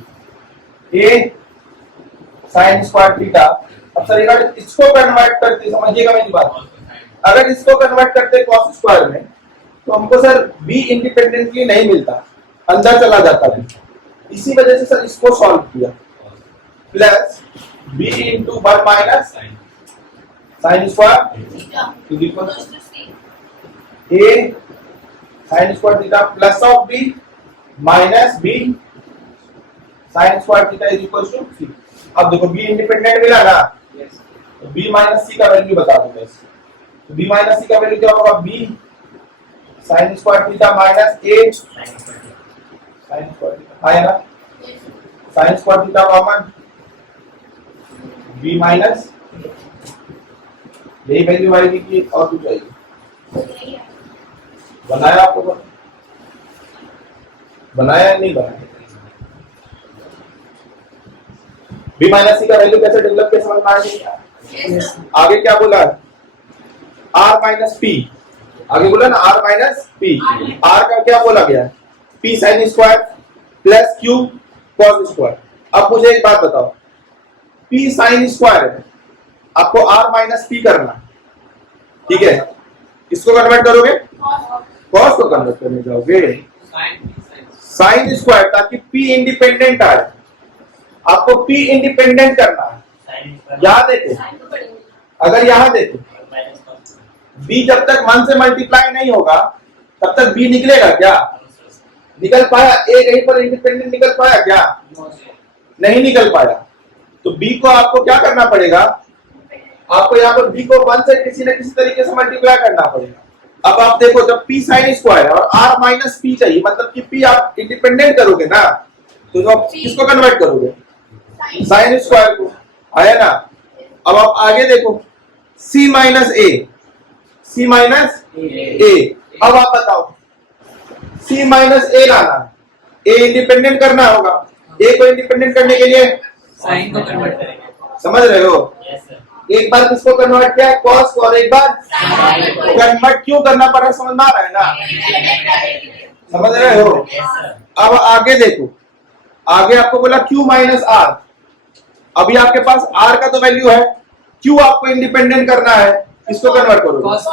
a sin स्क्वायर थीटा। अब सर अगर इसको कन्वर्ट करते, समझिएगा मेरी बात, अगर इसको कन्वर्ट करते cos स्क्वायर में तो हमको सर b इंडिपेंडेंटली नहीं मिलता, अंदर चला जाता है, इसी वजह से सर इसको सॉल्व किया, plus b into 1 minus sine square Theta is equal goes to c. a sine square theta plus of b minus b sine square theta is equal to c। अब देखो b इंडिपेंडेंट मिला ना, yes तो b minus c का value बता दूंगा इसको, तो b माइनस c का वैल्यू क्या होगा, b sine square theta minus a sine square theta आएगा, sine square theta common b minus, यही वैल्यू आएगी कि और कुछ आएगी, तो यही है. बनाया आपको, बनाया या नहीं बनाया, b माइनस c का वैल्यू कैसे डेवलप किया समझ में आया, Yes, sir. आगे क्या बोला, r माइनस p, आगे बोला ना r माइनस p, r का क्या बोला गया है, p sine square plus q cos square. अब मुझे एक बात बताओ, p साइन स्क्वायर है, आपको r माइनस p करना, ठीक है, किसको कन्वर्ट करोगे, cos को कन्वर्ट करने जाओगे, साइन स्क्वायर, ताकि p इंडिपेंडेंट आए, आपको p इंडिपेंडेंट करना है। यहाँ देखो, Sign तो पढ़ेंगे. अगर यहाँ देखो b जब तक 1 से मल्टीप्लाई नहीं होगा तब तक b निकलेगा क्या, निकल पाया, a कहीं पर इंडिपेंडेंट निकल पाया क्या, नहीं निकल पाया, तो b को आपको क्या करना पड़ेगा, आपको यहाँ पर b को 1 से किसी न किसी तरीके से मल्टीप्लाई करना पड़ेगा। अब आप देखो, जब p साइन स्क्वायर और r माइनस p चाहिए, मतलब कि p आप इंडिपेंडेंट करोगे ना, तो जो आप किसको कन्वर्ट करोगे, साइन स्क्वायर को, आया ना। अब आप आगे देखो, c minus a, c minus a, अब आप बताओ c माइनस a लाना है, a इंडिपेंडेंट करना होगा, a को इंडिपेंडेंट करने के लिए साइन को कन्वर्ट करेंगे, समझ रहे हो, एक बार किसको कन्वर्ट किया, cos को, और एक बार कन्वर्ट क्यों करना पड़ा, समझ में आ रहा है ना, समझ रहे हो। अब आगे देखो, आगे आपको बोला q माइनस r, अभी आपके पास r का तो वैल्यू है, q आपको इंडिपेंडेंट करना है, इसको कन्वर्ट करो, Cos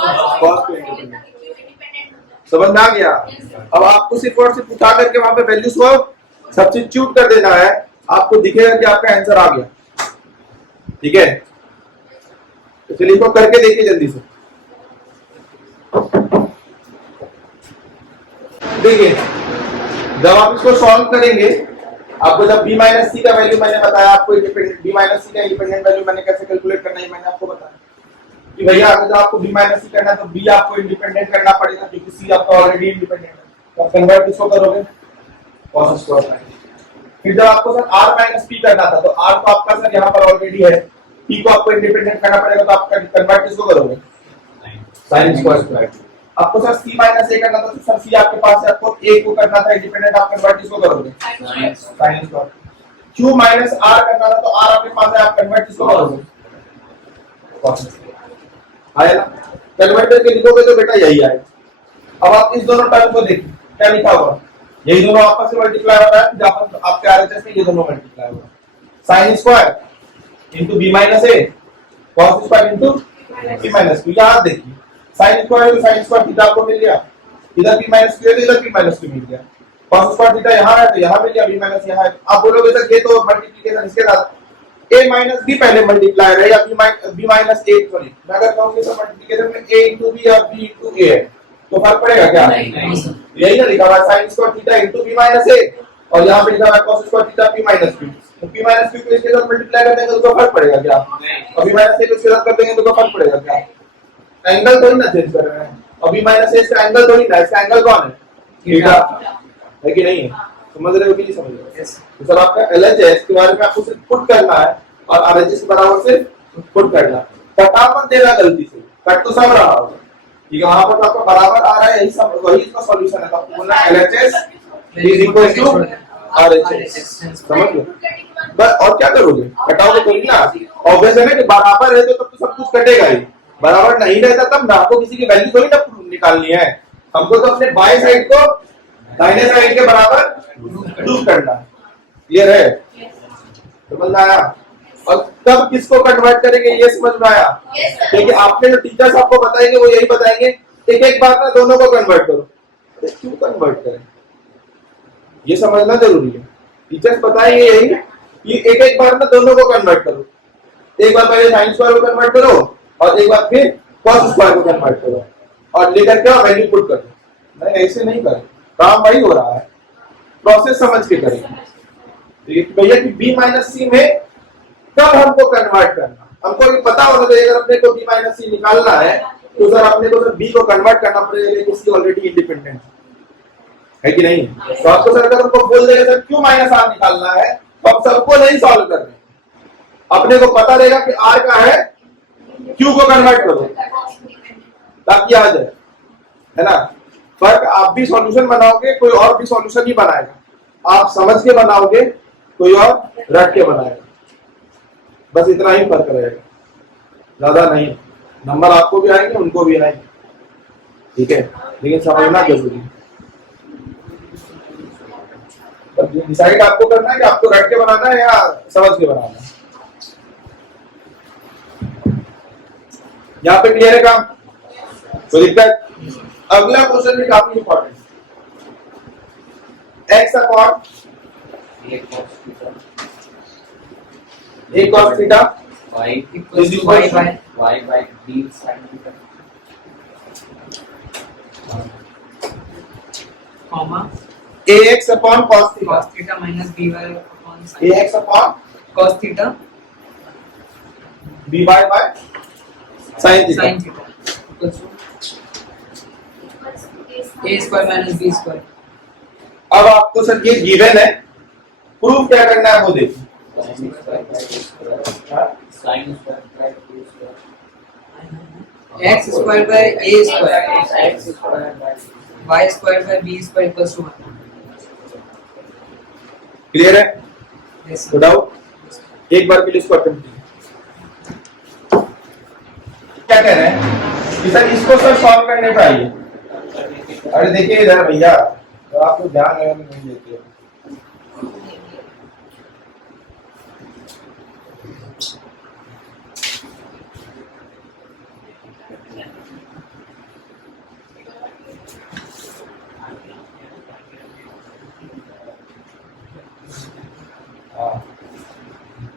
cos को इंडिपेंडेंट, समझ में आ गया? अब आपको सिर्फ और सिर्फ उठा करके वहां पे वैल्यूज को सब्स्टिट्यूट कर देना है, आपको दिखेगा कि आपका आंसर आ गया। ठीक है, तो चलिए इसको करके देखिए जल्दी से। देखिए जब आप इसको सॉल्व करेंगे, आपको जब b माइनस सी का वैल्यू मैंने बताया, आपको इंडिपेंडेंट b माइनस सी का इंडिपेंडेंट वैल्यू मैंने कैसे कैलकुलेट करना है मैंने आपको बताया कि भैया अगर आपको b माइनस सी करना है तो b आपको इंडिपेंडेंट करना पड़ेगा क्योंकि c आपका ऑलरेडी इंडिपेंडेंट है। तो आप कन्वर्ट किसको करोगे? cos square. फिर जब आपको सर r माइनस p करना था तो r तो आपका सर यहाँ पर ऑलरेडी है, p को आपको इंडिपेंडेंट करना पड़ेगा तो आप कन्वर्ट किसको करोगे? sin square. आपको सर c माइनस a करना था तो सर c आपके पास है, आपको a को करना था इंडिपेंडेंट, आप कन्वर्ट किसको करोगे? sin square. q minus r करना था तो r आपके पास है, आप कन्वर्ट किसको करोगे? cos square. आया ना? कन्वर्ट करके लिखोगे तो बेटा यही आएगा। अब आप इस दोनों टर्म को देखिए क्या लिखा हुआ, यही दोनों आपस में मल्टीप्लाई हो रहा है, जहां पर आपके आरएचएस में ये दोनों मल्टीप्लाई हो रहा है। sin square into b minus a cos square into b minus q। यहां देखिए sin square sin square theta आपको मिल गया, इधर b माइनस q है तो इधर b माइनस q मिल गया, cos स्क्वायर थीटा यहां है तो यहां मिल गया, b माइनस यहां है। आप बोलोगे सर ये तो मल्टीप्लिकेशन इसके साथ a माइनस b पहले मल्टीप्लाई है या b माइनस a, सॉरी मैं अगर कहूं कि सर मल्टीप्लिकेशन में a इनटू b और b इनटू a है तो फर्क पड़ेगा क्या? यही ना लिखा हुआ है sin square theta into b minus a और यहां पे लिखा हुआ है cos square theta b minus q। तो b माइनस q को इसके साथ मल्टीप्लाई कर देंगे तो फर्क पड़ेगा क्या? और b माइनस a को इसके साथ कर देंगे तो फर्क पड़ेगा क्या? एंगल थोड़ी ना चेंज कर रहे हैं, और b माइनस a इसका एंगल थोड़ी ना, इसका एंगल कौन है? थीटा है कि नहीं? समझ रहे हो कि नहीं समझ रहे हो? तो सर आपका LHS के बारे में आपको सिर्फ पुट करना है और RHS के बराबर सिर्फ पुट करना है। कटा मत देना गलती से, कट तो सब रहा होगा, ठीक है? वहां पर तो आपका बराबर आ रहा है, यही सब वही इसका सॉल्यूशन है। तो आपको बोलना है LHS is equal to RHS। समझ लो बस, और क्या करोगे? कटाओगे तो नहीं ना, ऑब्वियस है ना कि बराबर है तो तब तो सब कुछ कटेगा ही, बराबर नहीं रहता तब ना। आपको किसी की वैल्यू थोड़ी ना निकालनी है, हमको तो अपने बाएं साइड को दाहिने साइड के बराबर प्रूव करना है। क्लियर है? समझ में आया? और तब किसको कन्वर्ट करेंगे ये समझ में आया? क्योंकि आपने जो टीचर्स आपको बताएंगे वो यही बताएंगे एक एक बार ना दोनों को कन्वर्ट करो। क्यों कन्वर्ट करें, ये समझना जरूरी है। टीचर्स बताएंगे यही कि एक एक बार ना दोनों को कन्वर्ट करो, एक बार पहले sin स्क्वायर को कन्वर्ट करो और एक बार फिर cos स्क्वायर को कन्वर्ट करो और लेकर के वैल्यू पुट करो। नहीं ऐसे नहीं करें, काम वही हो रहा है, प्रोसेस समझ के करेंगे। भैया कि b माइनस सी में कब हमको कन्वर्ट करना, हमको भी पता होना चाहिए। अगर अपने को b माइनस सी निकालना है तो सर अपने को सर b को कन्वर्ट करना पड़ेगा क्योंकि c ऑलरेडी इंडिपेंडेंट है कि नहीं? तो आपको सर अगर हमको बोल देगा सर q माइनस r निकालना है तो आप सबको नहीं सॉल्व कर रहे, अपने को पता रहेगा कि r का है, q को कन्वर्ट करो ताकि आ जाए, है ना? फर्क आप भी सॉल्यूशन बनाओगे, कोई और भी सॉल्यूशन ही बनाएगा। आप समझ के बनाओगे, कोई और रट के बनाएगा, बस इतना ही फर्क रहेगा, ज्यादा नहीं। नंबर आपको भी आएंगे उनको भी आएंगे, ठीक है? लेकिन समझना जरूरी है। डिसाइड आपको करना है कि आपको रट के बनाना है या समझ के बनाना है। यहाँ पे क्लियर है काम? कोई दिक्कत? अगला क्वेश्चन भी काफी important, x upon a cos theta y equals to y by b sin theta, comma ax upon cos theta, cos theta minus by upon sin ax upon cos theta by by sin theta sin theta equals to a square minus b square। अब आपको sir ये given है, proof क्या करना है वो देखिए। sin square by a square, sin square by b square, x square by a square x square by y square by b square equals to 1। Clear है? yes तो डाउट एक बार के लिए इसको अटेम्प्ट कीजिए। क्या कह रहे हैं कि सर इसको सर सॉल्व करने पे आइए। अरे देखिए इधर भैया, तो आप लोग ध्यान नहीं देते।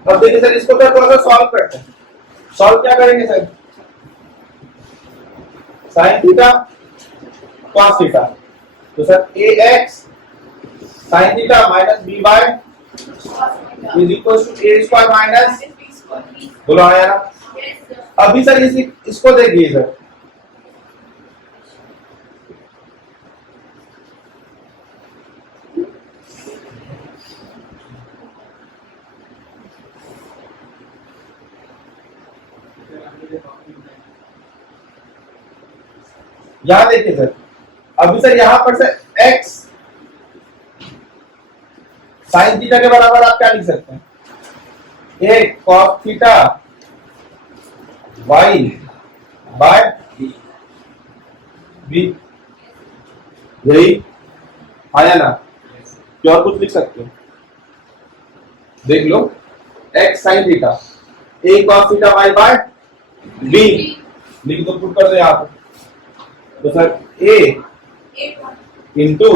अब देखिए सर, इसको तो थोड़ा सा सॉल्व करते हैं। सॉल्व क्या करेंगे sir? Sine theta cos theta, तो sir ax sin theta minus by is equal to a square minus, बोलो आया ना? अभी सर इसको देखिए सर, यहां देखिए सर, अभी सर यहां पर सर x साइन थीटा के बराबर आप क्या लिख सकते हैं? a cos theta y by b, यही आया ना? क्या और कुछ लिख सकते हो? देख लो, x sine theta a cos theta y by b, लिख दो, पुट कर दो यहाँ पे। तो sir a into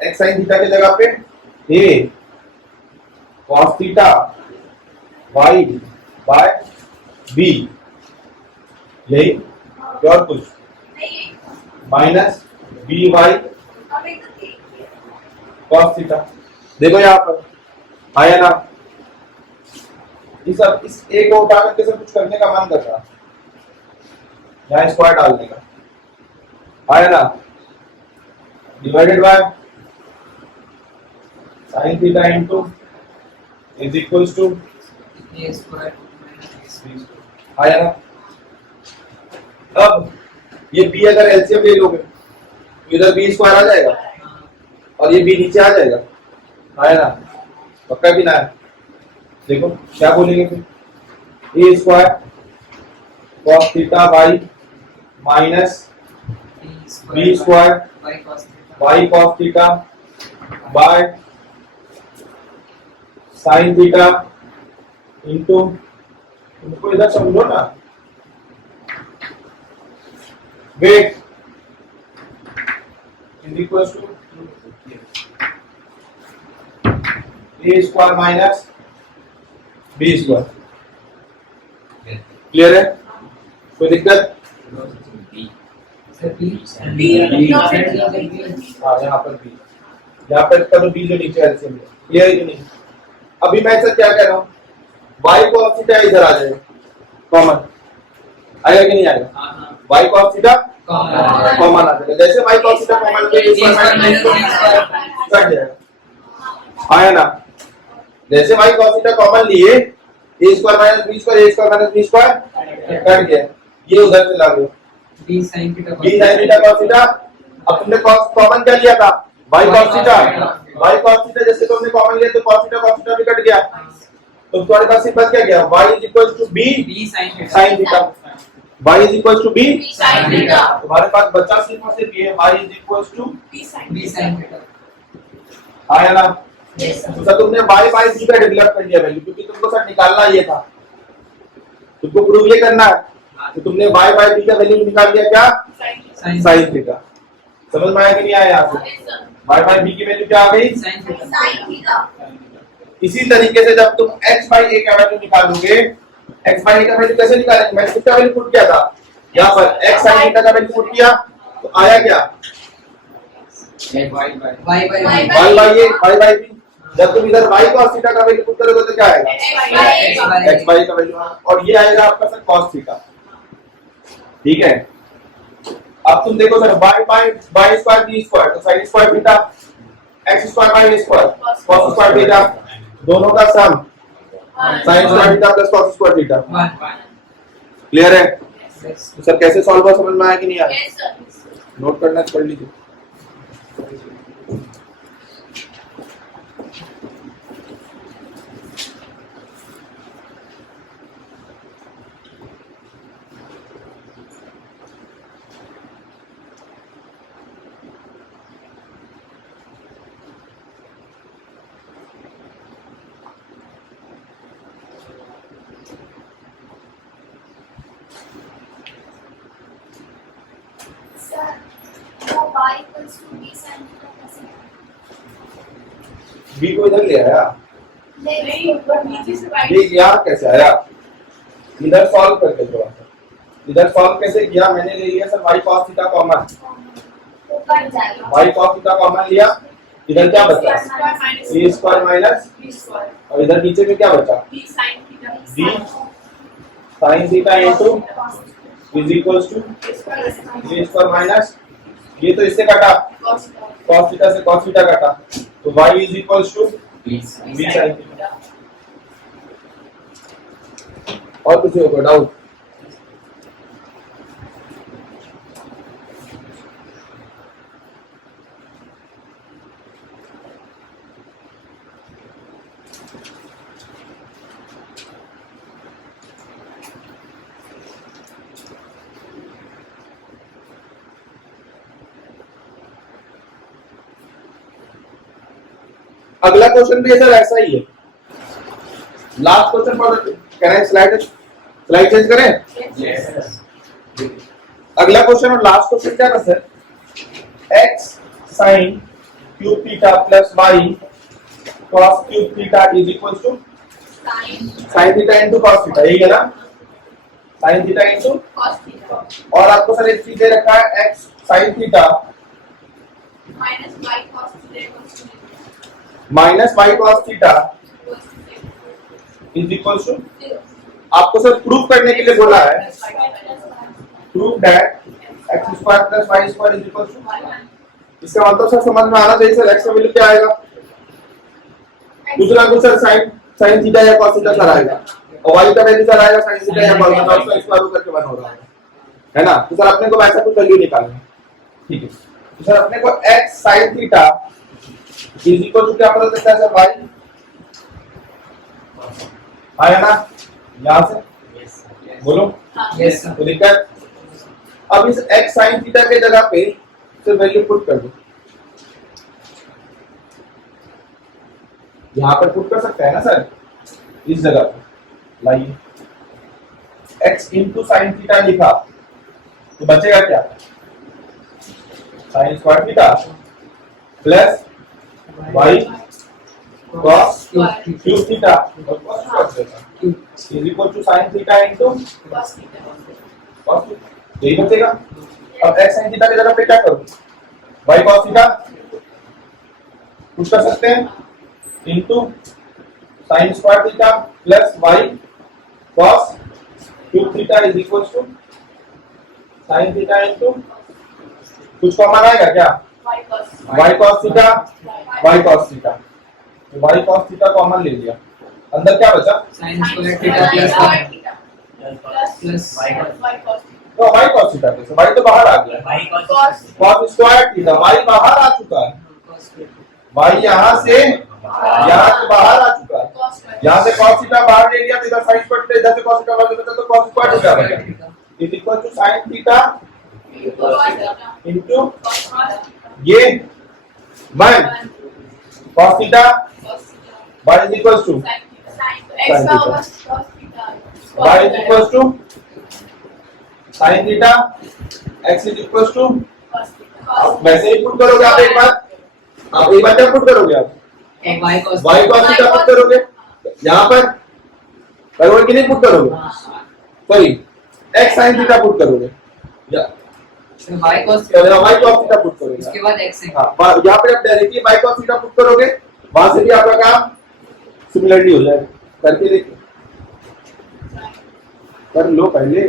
X sine theta की जगह पे a cos theta y by b, यही और कुछ, minus B Y cos theta. देखो यहाँ पर आया ना? इस a को उठा करके सब कुछ करने का मन कर रहा, यहाँ स्क्वायर डालने का, आया ना? Divided by sine theta into is equals to a square minus b square. आया ना? अब ये b अगर एलसीएम ले लोगे तो इधर b स्क्वायर आ जाएगा और ये b नीचे आ जाएगा, आया ना? पक्का भी ना है? देखो क्या बोलेंगे फिर, a square cos theta y minus b square y cos theta by sine theta into, तुमको इधर समझो ना, wait is equal to a square minus b square. Clear है? कोई दिक्कत? हाँ, यहाँ पर b, यहाँ पर इसका तो b जो नीचे एलसीएम है, क्लियर है कि नहीं? अभी मैं सर क्या कह रहा हूँ, y cos थीटा इधर आ जाएगा, कॉमन आएगा कि नहीं आएगा? y cos थीटा कॉमन आ जाएगा, जैसे y cos theta common cut जाएगा, आया ना? जैसे y cos थीटा कॉमन लिए, a square minus b square, a square minus b square cut गया, ये उधर से लागू b sin theta cos theta. अब तुमने cos कॉमन क्या लिया था? y cos theta, y cos theta जैसे तुमने कॉमन लिया तो cos थीटा भी कट गया, तो तुम्हारे पास सिंपल क्या गया? y is equal to b sin theta, y is equal to b sin theta. तुम्हारे पास बचा सिर्फ ये y is equal to b sin theta. आया ना? तो सर तुमने y बाय b का डेवलप कर दिया वैल्यू, क्योंकि तुमको सर निकालना ये था, तुमको प्रूव ये करना है, तो तुमने y बाय b का वैल्यू निकाल दिया क्या? sin theta. समझ में आया कि नहीं आया? यहाँ से y बाय b की वैल्यू क्या आ गई? sin theta. sin theta. इसी तरीके से जब तुम x बाय a का वैल्यू निकालोगे, x बाय a का वैल्यू कैसे निकालेंगे? मैंने कितना वैल्यू पुट किया था यहाँ पर, x sin थीटा का वैल्यू पुट किया तो आया क्या? y by y by b। जब तुम इधर y cos थीटा का वैल्यू पुट करोगे तो क्या आएगा? x बाय का वैल्यू, और ये आएगा आपका सर cos थीटा। ठीक है, अब तुम देखो sir y square b square, तो sin square theta, x square by square cos square theta, दोनों का सम sin square theta plus cos square theta. Clear है? तो सर कैसे सॉल्व हुआ, समझ में आया कि नहीं आया? Yes, sir. नोट करना है, पढ़ लीजिए। Sir, so y equals to b sin theta plus b को इधर ले आया, नहीं ऊपर नीचे से ये राइट यार कैसे आया? इधर सॉल्व करके थोड़ा सा, इधर सॉल्व कैसे किया? मैंने ले लिया sir y cos theta common, ऊपर जाएगा y cos थीटा कॉमन लिया, इधर क्या बचा? a square minus, b square और इधर नीचे में क्या बचा? b sin theta b sin theta into is equals to a square minus, ये तो इससे कटा, cos cos थीटा से cos थीटा कटा, तो y is equals to b b sin theta. और कुछ होगा डाउट? अगला क्वेश्चन भी सर ऐसा ही है, लास्ट क्वेश्चन पर कैन आई स्लाइड चेंज करें? Yes. अगला क्वेश्चन और लास्ट क्वेश्चन क्या था sir? x sin cube theta plus y cos cube theta is equal to sin sin theta into cos theta, यही है ना? sin theta into, cos theta और आपको सर एक चीज दे रखा है x sin थीटा minus y cos theta equals to minus y cos theta is equal to, 0 आपको सर प्रूव करने के लिए बोला है, prove that x square plus y square is equal to, इसका मतलब सर समझ में आना चाहिए सर x का वैल्यू क्या आएगा? दूसरा कुछ सर sin थीटा या cos थीटा सर आएगा, और y का वैल्यू सर आएगा sin थीटा या cos थीटा, उसका स्क्वायर रूट करके बन हो रहा है ना? तो सर अपने को वैसा कुछ वैल्यू निकालना है, ठीक है? तो सर अपने को x sin theta is equal to क्या पता चलता है सर? y आया ना यहाँ से? बोलो यस सर। तो दिक्कत, अब इस x sin थीटा के जगह पे सिर्फ वैल्यू पुट कर दो, यहाँ पर पुट कर सकते हैं ना सर, इस जगह पे लाइए x इंटू साइन थीटा लिखा तो बचेगा क्या? Sine square theta plus y cos cube theta is equal to sine theta into cos theta cos theta, यही बचेगा। अब x sin थीटा की जगह पे क्या करूं? y cos थीटा कुछ कर सकते हैं into sine square theta plus y cos cube theta is equal to sine theta into, कुछ कॉमन आएगा क्या? y cos theta y cos theta, तो y cos थीटा कॉमन ले लिया, अंदर क्या बचा? sin square theta plus plus y y cos तो y cos थीटा कैसे? y तो बाहर आ गया, cos cos square theta, y बाहर आ चुका है, y यहाँ से बाहर आ चुका है, cos square यहाँ से cos थीटा बाहर ले लिया तो इधर sin स्क्वायर थीटा, इधर से cos थीटा बाहर बचा तो cos स्क्वायर थीटा बचा, इज इक्वल टू sin थीटा इंटू ये 1 cos theta y is equal to x का होगा cos theta y is equal to sin theta x is equal to, वैसे ही पुट करोगे आप एक बार, क्या पुट करोगे आप? y cos y cos theta put करोगे, यहाँ पर करोगे कि नहीं पुट करोगे? Sorry x sin theta put करोगे या y cos y cos theta put करोगे, उसके बाद x sin हाँ यहाँ पे आप directly y cos theta put करोगे, वहां से भी आपका काम सिमिलरली हो जाएगा, करके देखो, कर लो पहले।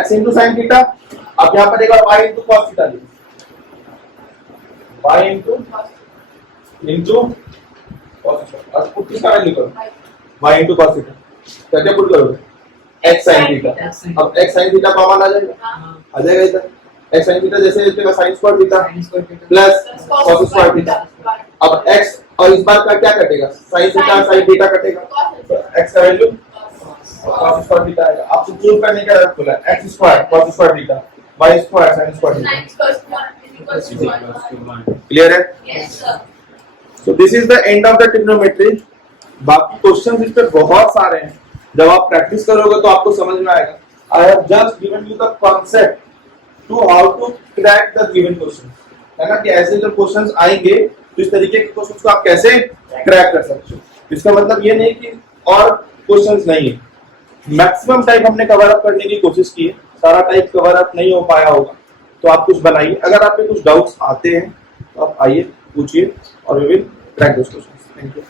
x इंटू साइन थीटा, अब यहाँ पर एक बार y इंटू cos थीटा लिखो, y इंटू cos थीटा, अब पुट किसका वैल्यू करो? y इंटू cos थीटा, क्या पुट करोगे? x sin थीटा, अब x sin थीटा कॉमन आ जाएगा, आ जाएगा इधर x sin थीटा जैसे इसका sin square theta sin square theta plus cos square theta, अब x और इस बार का क्या कटेगा? sin थीटा sin थीटा कटेगा, तो x का वैल्यू cos स्क्वायर थीटा आएगा। आपको प्रूव करने का बोला x square cos square theta y square sin square theta, clear है? yes sir so this is the end of the trigonometry. बाकी क्वेश्चंस इस पे बहुत सारे हैं, जब आप प्रैक्टिस करोगे तो आपको समझ में आएगा। I have just given you the concept to how to crack the given question, है ना, कि ऐसे जब क्वेश्चंस आएंगे तो इस तरीके के क्वेश्चंस को आप कैसे क्रैक कर सकते हो। इसका मतलब ये नहीं कि और क्वेश्चंस नहीं है, मैक्सिमम टाइप हमने कवर अप करने की कोशिश की है, सारा टाइप कवर अप नहीं हो पाया होगा तो आप कुछ बनाइए। अगर आपके कुछ डाउट्स आते हैं तो आप आइए पूछिए और we will crack those questions. Thank you.